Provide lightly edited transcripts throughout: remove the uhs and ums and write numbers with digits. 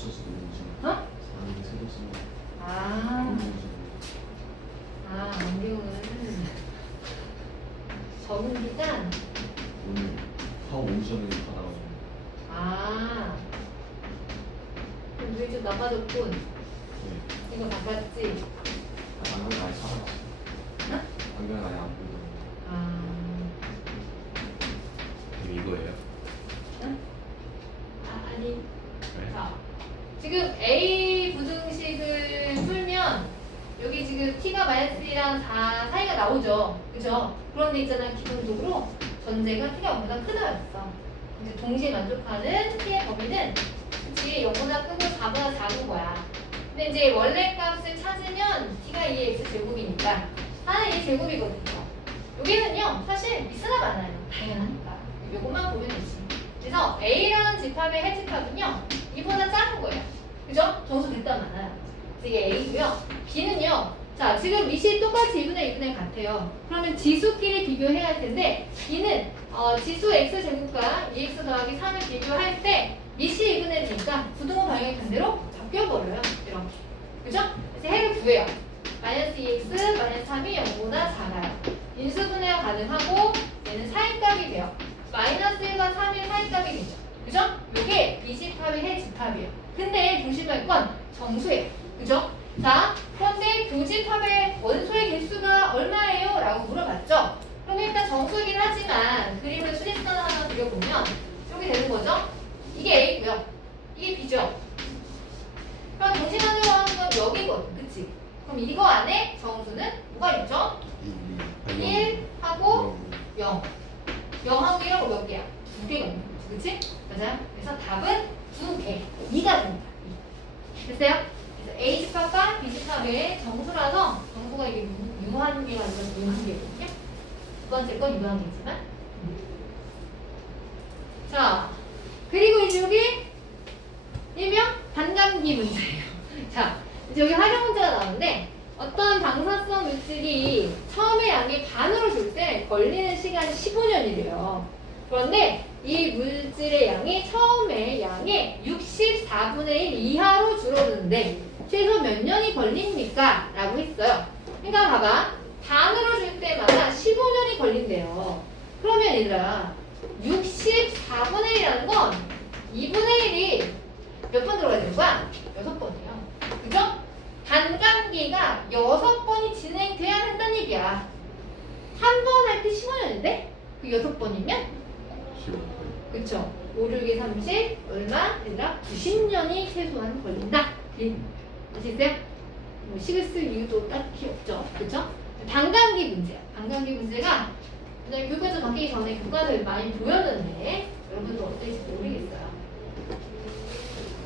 써서 어? 안개 새로 쓰면 아, 안경은 적은 기간. 오늘 하루 오전에 받아가지고 아, 그럼 눈이 좀 나빠졌군. 네. 이거 바꿨지? 안경 아예 사라졌어. 응? 안경 아예 안 보이더라고. 아, 이거예요? 응? 아니. 네. 자, 지금 A 부등식을 풀면 여기 지금 t가 마이너스 1이랑 4 사이가 나오죠. 그죠? 그런데 있잖아, 기본적으로 전제가 t가 0보다 크다였어. 이제 동시에 만족하는 t의 범위는 그치 0보다 크고 4보다 작은 거야. 근데 이제 원래 값을 찾으면 t가 2의 x 제곱이니까 4는 2 제곱이거든요. 여기는요 사실 미스가 많아요. 당연하니까 요것만 보면 되지. 그래서 A라는 집합의 해집합은요 2보다 작은 거예요. 그죠? 정수 됐단 많아요. 그래서 이게 A고요. B는요. 자, 지금 미시 똑같이 2분의 1분의 같아요. 그러면 지수끼리 비교해야 할 텐데 B는 지수 X제곱과 2X 더하기 3을 비교할 때 미시 2분의 1이니까 부등호 방향이 반대로 바뀌어버려요. 이렇게. 그죠? 그래서 해를 구해요. 마이너스 2X, 마이너스 3이 0보다 작아요. 인수분해가 가능하고 얘는 사인값이 돼요. 마이너스 1과 3의 사인값이 되죠. 그죠? 이게 미집합의 해집합이에요. 근데 조심할 건 정수예요. 그죠? 자, 그런데 교집합의 원소의 개수가 얼마예요? 라고 물어봤죠? 그럼 일단 정수이긴 하지만 그림을 수직선 하나 그려보면 이렇게 되는 거죠? 이게 A고요. 이게 B죠? 그럼 동시간으로 하는 건 여기거든. 그치? 그럼 이거 안에 정수는 뭐가 있죠? 1 하고 0. 0하고 1하고 몇 개야? 2개가 있는 거지. 그치? 맞아요? 그래서 답은 2개. 2가 됩니다. 2. 됐어요? 그래서 A집합과 B집합의 정수라서 정수가 이게 유한계가 아니라 무한계거든요. 두 번째 건 유한계지만. 자, 그리고 이제 여기 일명 반감기 문제예요. 자, 이제 여기 활용 문제가 나오는데 어떤 방사성 물질이 처음에 양이 반으로 줄 때 걸리는 시간이 15년이래요. 그런데 이 물질의 양이 처음에 양의 64분의 1 이하로 줄어드는데 최소 몇 년이 걸립니까? 라고 했어요. 그러니까 봐봐. 반으로 줄 때마다 15년이 걸린대요. 그러면 얘들아 64분의 1이라는 건 2분의 1이 몇 번 들어가야 되는 거야? 6번이에요. 그죠? 반감기가 6번이 진행돼야 된다는 얘기야. 한 번 할 때 15년인데 그 6번이면 15분. 그쵸? 5, 6에 30 얼마? 얘들아 90년이 최소한 걸린다. 아시겠어요? 뭐 식을 쓸 이유도 딱히 없죠. 그쵸? 반감기 문제야. 반감기 문제가 그냥 교과서 바뀌기 전에 교과서에 많이 보였는데 여러분도 어떨지 모르겠어요.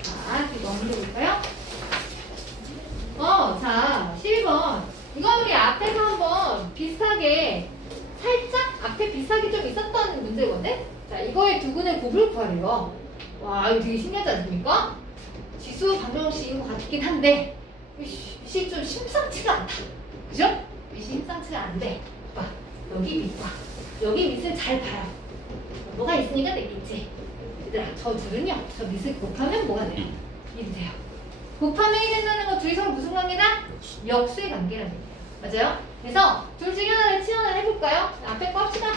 자, 지금 넘겨볼까요? 자, 12번. 이건 우리 앞에서 한번 비슷하게 살짝 앞에 비슷하게 좀 있었던 문제거든? 자, 이거의 두근의 곱을 구하래요. 와, 이거 되게 신기하지 않습니까? 지수 방정식인 것 같긴 한데, 이 좀 심상치가 않다. 그죠? 이 심상치가 안 돼. 봐, 여기 밑과 여기 밑을 잘 봐요. 뭐가 있으니까 되겠지. 얘들아, 저 둘은요, 저 밑을 곱하면 뭐가 돼요? 1이 돼요. 곱하면 1이 된다는 건 둘이 서로 무슨 관계다? 역수의 관계라는 얘기예요. 맞아요? 그래서 둘 중에 하나를 치환을 해볼까요? 앞에 거 합시다.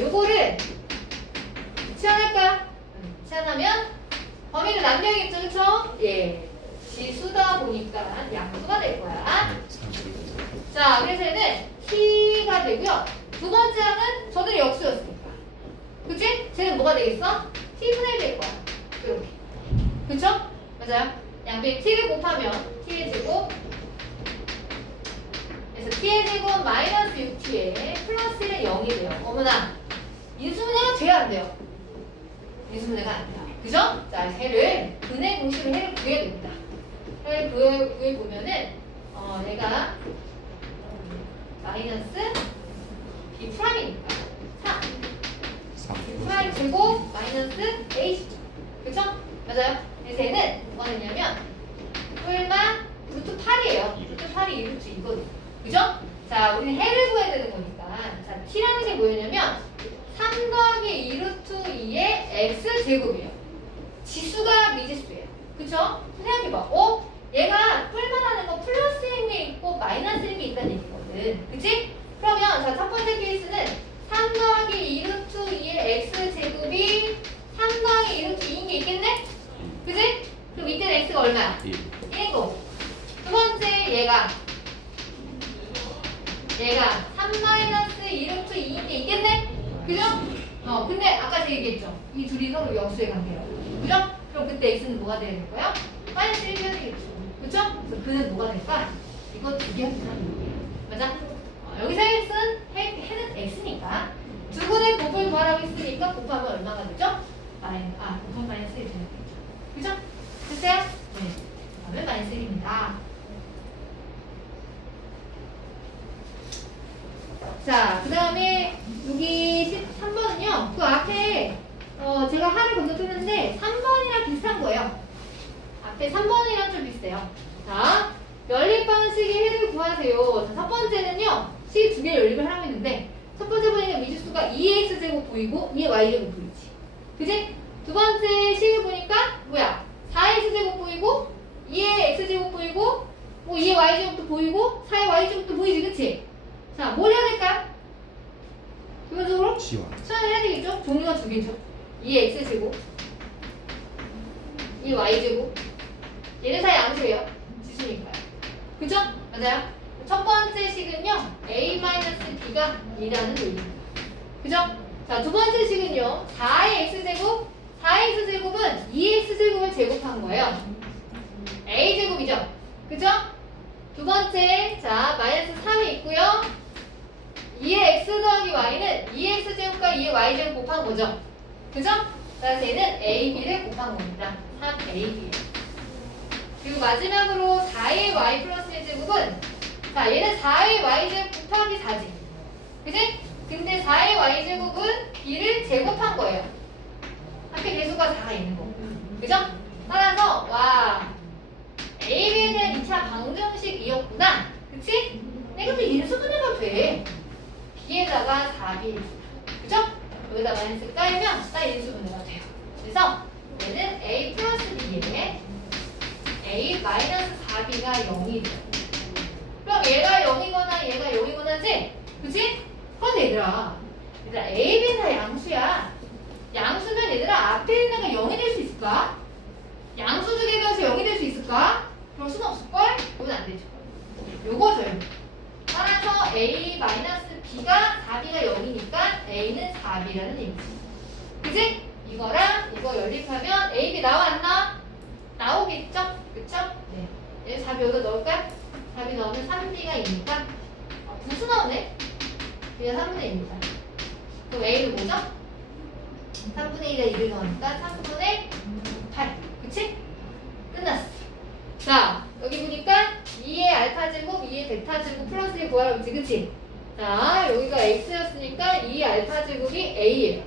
요거를 치환할까요? 치환하면 범위를 남겨야겠죠, 그쵸? 예. 지수다 보니까 약수가 될 거야. 자, 그래서 얘는 t가 되고요. 두 번째 항은 저들이 역수였으니까. 그치? 쟤는 뭐가 되겠어? t분의 1 될 거야. 이렇게. 그쵸? 맞아요? 양변 t를 곱하면 t의 제곱. 그래서 t의 제곱 마이너스 6t에 플러스 1은 0이 돼요. 어머나, 인수분해가 돼야 안 돼요. 인수분해가 안 돼요. 그죠? 자, 해를 근의 공식으로 해를 구해야 됩니다. 해를 구해보면은 얘가 마이너스 b 프라임이니까 3 b 프라임 제곱 마이너스 a죠. 그쵸? 맞아요? 그래서 얘는 뭐가 되냐면 뿔마 루트 8이에요. 루트 8이 2루트 2거든요. 그죠? 자, 우리는 해를 구해야 되는 거니까. 자, t라는 게 뭐였냐면 3 더하기 2루트 2의 x제곱이에요. 지수가 미지수예요. 그죠? 그쵸? 생각해봐. 얘가 풀만하는 거 플러스인 게 있고 마이너스인 게 있다는 얘기거든. 그치? 그러면 자, 첫 번째 케이스는 3 더하기 2루트 2의 x제곱이 3 더하기 2루트 2인 게 있겠네? 그치? 그럼 이때는 x가 얼마야? 1이고. 두 번째 얘가 3 마이너스 2루트 2인 게 있겠네? 그죠? 근데 아까 제가 얘기했죠. 이 둘이 서로 역수의 관계라고. 그죠? 그럼 그때 x는 뭐가 돼야 될까요? 마이너스 1이 돼야 되겠죠. 그죠? 그래서 그는 뭐가 될까? 이거 두 개 합치는 거예요. 맞아? 여기서 해는 x니까 두 군의 곱을 구하라고 했으니까 곱하면 얼마가 되죠? 곱하면 마이너스 1이 되는 거죠. 그죠? 됐어요? 네. 곱하면 마이너스 1입니다. 자, 그 다음에 여기 13번은요. 그 앞에 제가 하를 건너뛰는데 3번이랑 비슷한 거예요. 앞에 3번이랑 좀 비슷해요. 자, 연립 방식의 해를 구하세요. 자, 첫 번째는요. 식 두 개를 연립을 하라고 했는데 첫 번째 보니까 미지수가 2의 x제곱 보이고 2의 y제곱 보이지. 그지? 두 번째 식을 보니까 뭐야? 4의 x제곱 보이고 2의 x제곱 보이고 2의 y제곱도 보이고 4의 y제곱도 보이지. 그치? 자, 뭘 해야 될까요? 기본적으로 지원. 수환해야 되겠죠? 종류가 두 개죠. 2의 x제곱 2의 y제곱 얘네 사이 양수예요. 지수니까요. 그죠? 맞아요? 첫 번째 식은요 a-b가 2라는 논리입니다. 그죠? 자, 두 번째 식은요 4의 x제곱 4의 x제곱은 2의 x제곱을 제곱한 거예요. a제곱이죠. 그죠? 두 번째 자 마이너스 3이 있고요 2의 x 더하기 y는 2의 x제곱과 2의 y제곱 곱한 거죠. 그죠? 그래서 얘는 ab를 곱한 겁니다. 3ab. 그리고 마지막으로 4의 y 플러스 1제곱은 자 얘는 4의 y제곱 곱하기 4지. 그지? 근데 4의 y제곱은 b를 제곱한 거예요. 앞에 개수가 4가 있는 거. 그죠? 따라서 와 ab에 대한 2차 방정식이었구나. 그치? 내가 또 인수분해가 돼. b에다가 4b. 그죠? 여기다 마이너스 깔면 딱 인수분해가 돼요. 그래서 얘는 a 플러스 b에 a 마이너스 4b가 0이 돼요. 그럼 얘가 0이거나 얘가 0이거나지? 그치? 그건 얘들아 a, b는 다 양수야. 양수면 얘들아 앞에 있는 거 0이 될 수 있을까? 양수 두 개가 해서 0이 될 수 있을까? 그럴 수는 없을걸? 이건 안 되죠. 요거죠. 따라서 a 마이너스 b가 4b가 0이니까 a는 4b라는 얘기지. 그치? 이거랑 이거 연립하면 a, b 나와 안 나와? 나오겠죠? 그쵸? 네. 얘 4b 여기다 넣을까요? 4b 넣으면 3b가 2니까 부수 나오네? b가 3분의 1입니다. 그럼 a는 뭐죠? 3분의 1에 2를 넣으니까 3분의 8. 그치? 끝났어. 자, 여기 보니까 2의 알파제곱, 2의 베타제곱 플러스 1 구하라고 했지. 그치? 자, 여기가 x였으니까 2의 알파제곱이 a예요.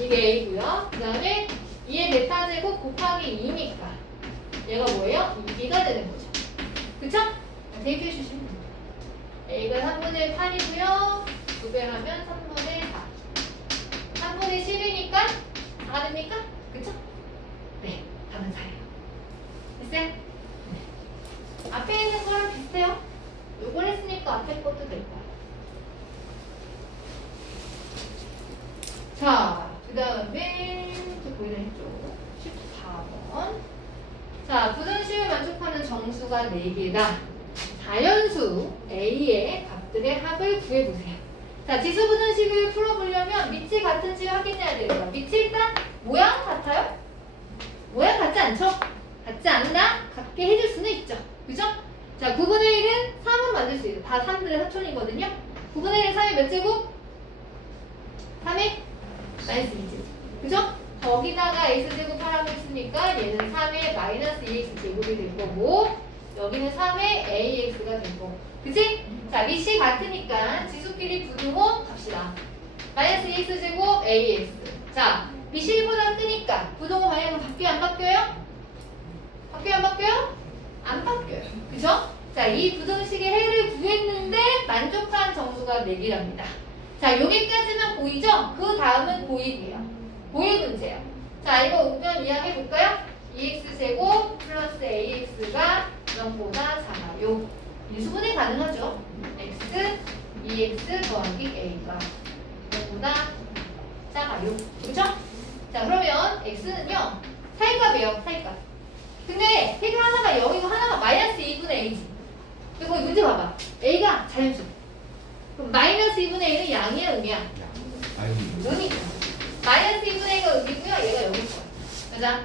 이게 a고요. 그 다음에 2의 베타제곱 곱하기 2니까 얘가 뭐예요? 2b가 되는 거죠. 그쵸? 대입해 주시면 됩니다. a가 3분의 8이고요. 2배 하면 3분의 4. 3분의 10이니까 4가 됩니까? 그쵸? 네, 답은 4예요. 됐어요? 네. 앞에 있는 거랑 비슷해요. 요걸 했으니까 앞에 것도 될 거예요. 자, 그 다음에 저 보이나 했죠? 14번. 자, 부등식을 만족하는 정수가 4개다. 자연수 A의 값들의 합을 구해보세요. 자, 지수부등식을 풀어보려면 밑이 같은지 확인해야 돼요. 밑이 일단 모양 같아요? 모양 같지 않죠? 같지 않나? 같게 해줄 수는 있죠. 그죠? 자, 9분의 1은 3으로 만들 수 있어요. 다 3들의 사촌이거든요. 9분의 1은 3의 몇 제곱? 3의 마이너스 2제곱. 그죠? 거기다가 x제곱 하라고 했으니까 얘는 3의 마이너스 2x제곱이 될 거고 여기는 3의 ax가 될 거고. 그치? 자, 밑이 같으니까 지수끼리 부등호 갑시다. 마이너스 2x제곱 ax. 자, 밑이 1보다 크니까 부등호 방향은 바뀌어요? 안 바뀌어요? 바뀌어요? 안 바뀌어요? 안 바뀌어요. 그죠? 자, 이 부등식의 해를 구했는데 만족한 정수가 4개랍니다. 자, 여기까지만 보이죠? 그 다음은 고익이에요. 고익 문제예요. 자, 이거 우편 이야기해볼까요? 2x제곱 플러스 ax가 0보다 작아요. 인수분해 가능하죠? x, 2x 더하기 a가 0보다 작아요. 그렇죠? 자, 그러면 x는요. 사이값이에요. 사이값. 근데 해결하다가 여기가 하나가 마이너스 2분의 a지. 그리고 거기 문제 봐봐. a가 자연수. 그럼 마이너스 2분의 a는 양이야, 음이야? 아니. 음이죠. 마이너스 2분의 a가 음이고요. 얘가 여기 거야. 맞아?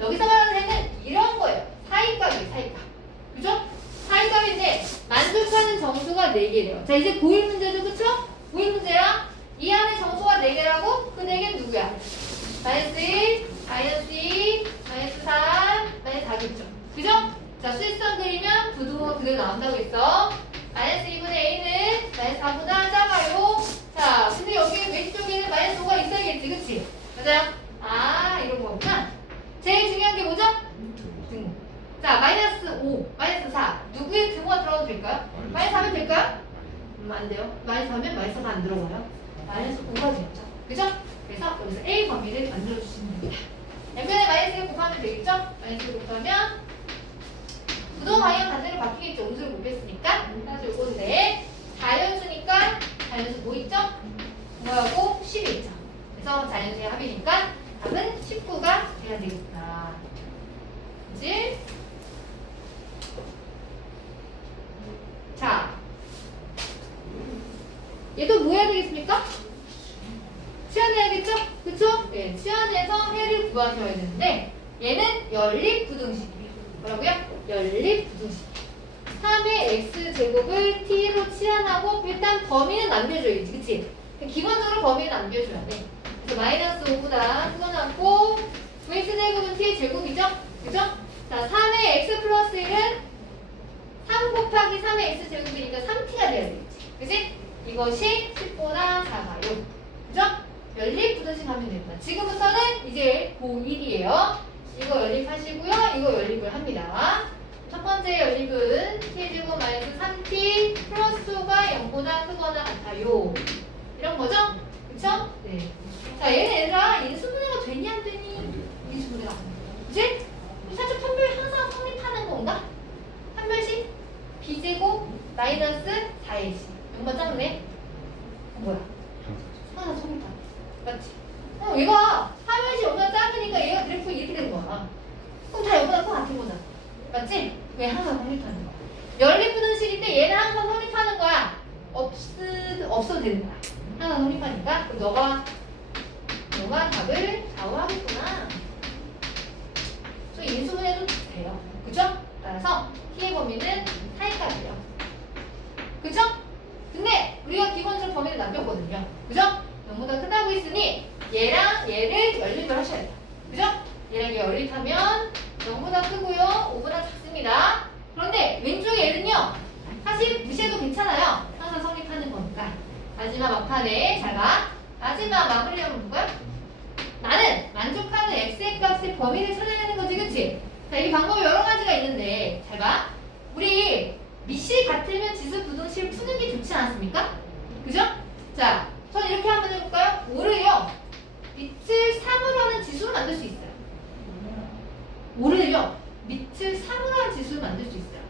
여기서 말하는 해는 이런 거예요. 사이값이에요. 사이값. 그죠? 사이값인데 만족하는 정수가 4개래요. 자, 이제 고일 문제죠. 그쵸? 고일 문제야. 이 안에 정수가 4개라고? 그 4개는 누구야? 마이너스 1, 마이너스 2, 마이너스 3, 마이너스 4겠죠. 그죠? 자, 수직선 그리면 부등호가 그대로 나온다고 했어. 마이너스 2분의 a는 마이너스 4보다 작아요. 자, 근데 여기 왼쪽에는 마이너스 5가 있어야겠지. 그치? 맞아요? 아, 이런 거구나. 제일 중요한 게 뭐죠? 등호. 자, 마이너스 5, 마이너스 4. 누구의 등호가 들어가도 될까요? 마이너스 4면 될까요? 안 돼요. 마이너스 4면 마이너스 4가 안 들어가요. 마이너스 5가 되겠죠. 그죠? 그래서 여기서 A 범위를 만들어주시면 됩니다. 양변에 마이너스를 곱하면 되겠죠? 마이너스를 곱하면 부동 방향 반대로 바뀌겠죠. 음수를 곱했으니까. 그래서 요건데 자연수니까 자연수 뭐 있죠? 뭐하고 10이 있죠. 그래서 자연수의 합이니까 답은 19가 돼야 되겠다. 그치? 자, 얘도 뭐 해야 되겠습니까? 치환해야겠죠? 그쵸? 네, 치환해서 해를 구하셔야 되는데 얘는 연립부등식이에요. 뭐라고요? 연립부등식. 3의 x제곱을 t로 치환하고 일단 범위는 남겨줘야지. 그치? 기본적으로 범위는 남겨줘야 돼. 그래서 마이너스 5보다 크거 남고 9x제곱은 t의 제곱이죠? 그죠? 자, 3의 x 플러스 1은 3 곱하기 3의 x제곱이니까 3t가 돼야 되겠지. 그치? 이것이 10보다 작아요. 그죠? 연립부등식 하면 됩니다. 지금부터는 이제 고1이에요. 이거 연립하시고요. 이거 연립을 합니다. 첫 번째 연립은 t제곱 마이너스 3t 플러스 5가 0보다 크거나 같아요. 이런 거죠? 그쵸? 네. 자, 얘는 얘들아 인수분해가 되니 안 되니? 인수분해가 안 돼. 그치? 살짝 판별 항상 성립하는 건가? 판별식 b제곱 마이너스 4ac. 이거 작네? 뭐야? 항상 성립하네. 맞지? 얘가 화면이 여기가 작으니까 얘가 그래프 이렇게 된 거야. 그럼 다 여기보다 더 같은 거잖아. 맞지? 왜 항상 성립하는 거야? 연립부등식인데 얘는 항상 성립하는 거야. 없어도 되는 거야. 항상 성립하니까. 그럼 너가 답을 좌우하겠구나. 저 인수분해도 돼요. 그죠? 따라서 t의 범위는 사이값이에요. 그죠? 근데 우리가 기본적으로 범위를 남겼거든요. 그죠? 0보다 크다고 했으니 얘랑 얘를 연립을 하셔야 돼요. 그죠? 얘랑 얘 연립하면 0보다 크고요. 5보다 작습니다. 그런데 왼쪽 얘는요. 사실 무시해도 괜찮아요. 항상 성립하는 거니까. 마지막 막판에 잘 봐. 마지막 마무리하면 누구야? 나는 만족하는 x의 값의 범위를 찾아내는 거지. 그치? 자, 이 방법이 여러 가지가 있는데 잘 봐. 우리 밑이 같으면 지수 부등식을 푸는 게 좋지 않습니까? 그죠? 자, 전 이렇게 한번 해볼까요? 5를요 밑을 3으로 하는 지수를 만들 수 있어요. 5를요 밑을 3으로 하는 지수를 만들 수 있어요.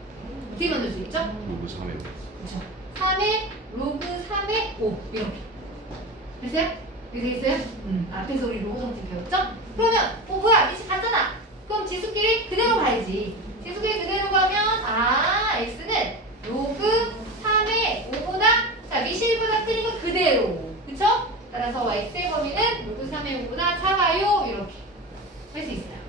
어떻게 만들 수 있죠? 로그 3에 그렇죠. 3의 로그 3의 5 이렇게 됐어요? 이렇게 되겠어요? 앞에서 우리 로그 성질 배웠죠? 그러면 뭐야 밑이 같잖아. 그럼 지수끼리 그대로 가야지. 지수끼리 그대로 가면 x는 로그 3의 5보다 자 밑이 1보다 크니까 그대로 그쵸? 따라서 x의 범위는 로그 3의 5보다 작아요. 이렇게 할 수 있어요.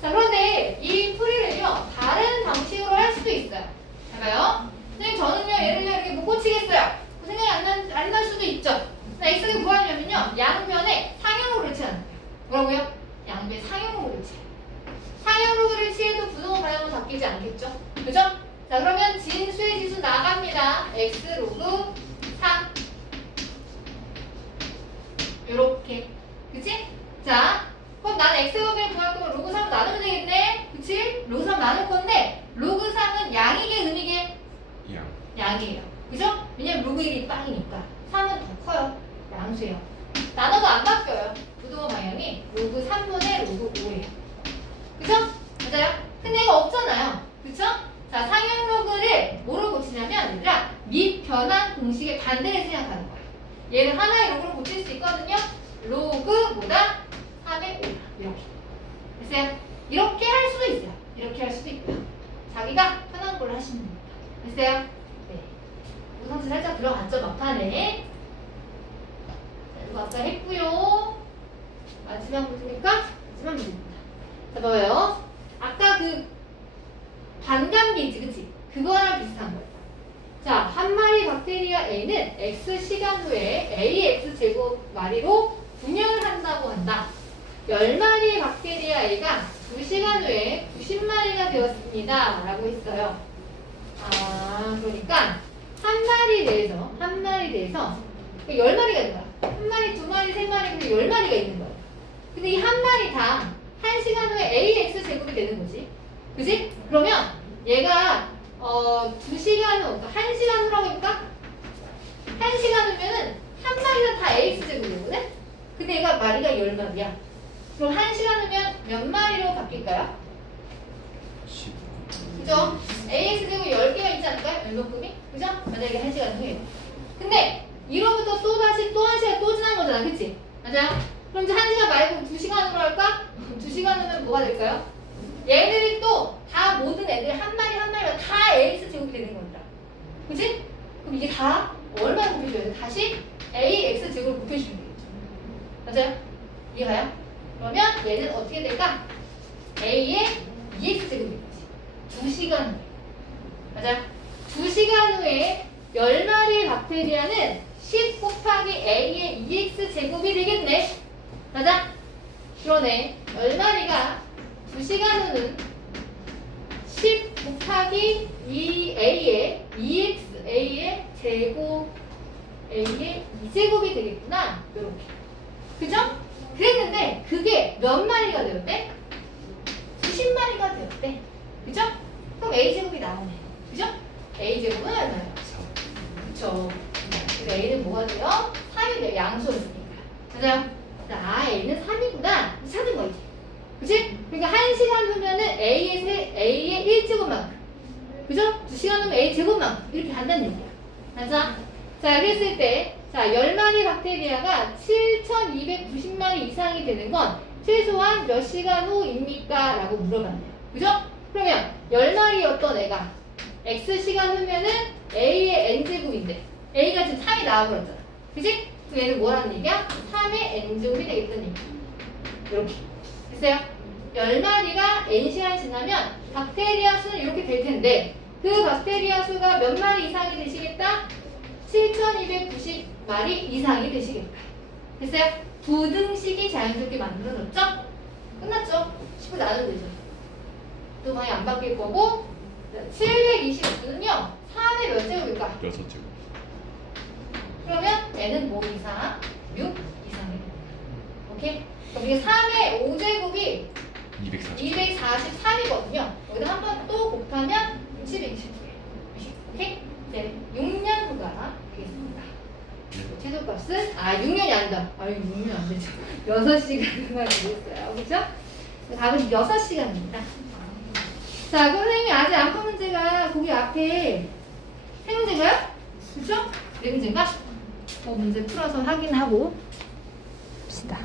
자, 그런데 이 풀이를요 다른 방식으로 할 수도 있어요. 잘 봐요. 선생님 저는요 얘를요 이렇게 못 고치겠어요. 생각이 안 날 수도 있죠. x를 구하려면요 양변에 상형으로 칠하는 거예요. 뭐라고요? 양변 상형으로 칠. 상형으로 칠해도 부등호 방향은 바뀌지 않겠죠? 그죠? 자, 그러면 진수의 지수 나갑니다. x 로그 3 요렇게 그치? 자, 그럼 난 x값을 구할 거면 로그 3 나누면 되겠네. 그치? 로그 3 나눌 건데 로그 3은 양이게 음이게? 양이에요. 그죠? 왜냐면 로그 1이 빵이니까 3은 더 커요. 양수예요. 나눠도 안 바뀌어요. 부등호 방향이 로그 3 됐어요? 이렇게 할 수도 있어요. 이렇게 할 수도 있고요. 자기가 편한 걸로 하시면 됩니다. 됐어요? 네. 우선수 살짝 들어갔죠, 막판에. 자, 이거 아까 했고요. 마지막 문제니까 마지막 문제입니다. 자, 봐봐요. 아까 그 반감기 있지, 그치? 그거랑 비슷한 거예요. 자, 한 마리 박테리아 A는 X 시간 후에 AX 제곱 마리로 분열을 한다고 한다. 10마리의 박테리아 A가 2시간 후에 90마리가 되었습니다. 라고 했어요. 아, 그러니까 한 마리 내에서 10마리가 있는 거야. 한 마리, 두 마리, 세 마리, 근데 10마리가 있는 거야. 근데 이 한 마리 다 1시간 후에 AX 제곱이 되는 거지. 그지? 그러면 얘가 2시간 후, 1시간 후라고 해볼까? 1시간 후면은 한 마리가 다 AX 제곱이거든? 근데 얘가 마리가 10마리야. 그럼 1시간 후면 몇 마리로 바뀔까요? 10. 그죠? AX 제곱 10개가 있지 않을까요? 얼마큼이? 그죠? 만약에 1시간 후에. 근데 이로부터 또 다시 또 1시간 또 지난 거잖아. 그치? 맞아요? 그럼 이제 1시간 말고 2시간으로 할까? 2시간 후면 뭐가 될까요? 얘들이 또 다 모든 애들 한 마리가 다 AX 제곱이 되는 겁니다. 그치? 그럼 이게 다 얼마나 곱해줘야 돼? 다시 AX 제곱을 곱해주면 되겠죠. 맞아요? 이해가요? 그러면 얘는 어떻게 될까? A의 2X 제곱이 되지. 2시간 후에. 맞아요? 2시간 후에 10마리의 박테리아는 10 곱하기 A의 2X 제곱이 되겠네. 맞아? 그러네. 10마리가 2시간 후는 10 곱하기 2A의 2X A의 제곱 A의 2제곱이 되겠구나. 요렇게. 그죠? 그랬는데 그게 몇 마리가 되었대? 90마리가 되었대. 그죠? 그럼 A제곱이 나오네. 그죠? A제곱은 얼마예요? 4. 그쵸. 그래서 A는 뭐가 돼요? 3이 돼요. 양수였으니까. 맞아요? 자, A는 3이구나. 찾은 거지. 그치? 그러니까 1시간 후면은 A의 1제곱만큼. 그죠? 2시간 후면 A 제곱만큼. 이렇게 간다는 얘기야. 맞아? 자, 그랬을 때, 자, 10마리 박테리아가 7,290마리 이상이 되는 건 최소한 몇 시간 후입니까? 라고 물어봤네요. 그죠? 그러면 10마리였던 애가 X시간 후면은 A의 N제곱인데 A가 지금 3이 나와버렸잖아. 그치? 그럼 얘는 뭐라는 얘기야? 3의 N제곱이 되겠다는 얘기야. 이렇게. 됐어요? 10마리가 N시간 지나면 박테리아 수는 이렇게 될 텐데 그 박테리아 수가 몇 마리 이상이 되시겠다? 7,290마리 이상이 되시겠다. 됐어요? 부등식이 자연스럽게 만들어졌죠? 끝났죠? 10을 나누면 되죠. 또 많이 안 바뀔 거고 729는요 3의 몇 제곱일까? 6제곱. 그러면 n은 뭐 이상? 6 이상이 됩니다. 오케이? 그럼 이게 3의 5제곱이 243이거든요. 여기다 한 번 또 곱하면 729예요. 오케이? 네, 6년 후가 되겠습니다. 최소값은 6년이 아니다. 6년 안 되죠. 6시간만 되겠어요. 그렇죠? 답은 6시간입니다. 자, 그럼 선생님이 아직 안 푼 문제가 거기 앞에 세 문제인가요? 그렇죠? 네 문제인가? 문제 풀어서 확인하고 봅시다.